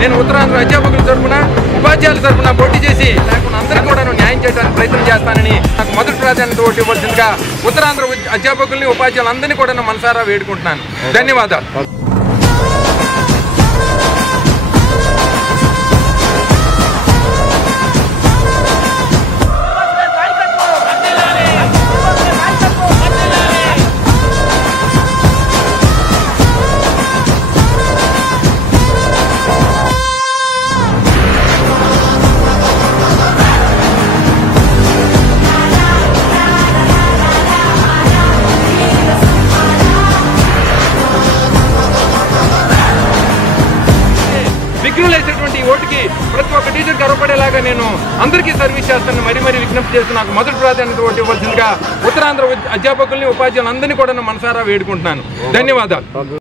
నేను ఉత్తరాంధ్ర అధ్యాపకుల తరఫున ఉపాధ్యాయుల తరఫున పోటీ చేసి లేకుండా అందరికీ కూడా న్యాయం చేయడానికి ప్రయత్నం చేస్తానని నాకు మొదటి ప్రాధాన్యత ఓటు ఇవ్వాల్సిందిగా ఉత్తరాంధ్ర అధ్యాపకుల్ని ఉపాధ్యాయులందరినీ కూడా మనసారా వేడుకుంటున్నాను. ధన్యవాదాలు. విఘ్నులేసేటువంటి ఓటుకి ప్రతి ఒక్క టీచర్ గర్వపడేలాగా నేను అందరికీ సర్వీస్ చేస్తాను మరీ విజ్ఞప్తి చేస్తూ నాకు మొదటి ప్రాధాన్యత ఓటు ఇవ్వాల్సిందిగా ఉత్తరాంధ్ర అధ్యాపకుల్ని ఉపాధ్యాయులందరినీ కూడా మనసారా వేడుకుంటున్నాను. ధన్యవాదాలు.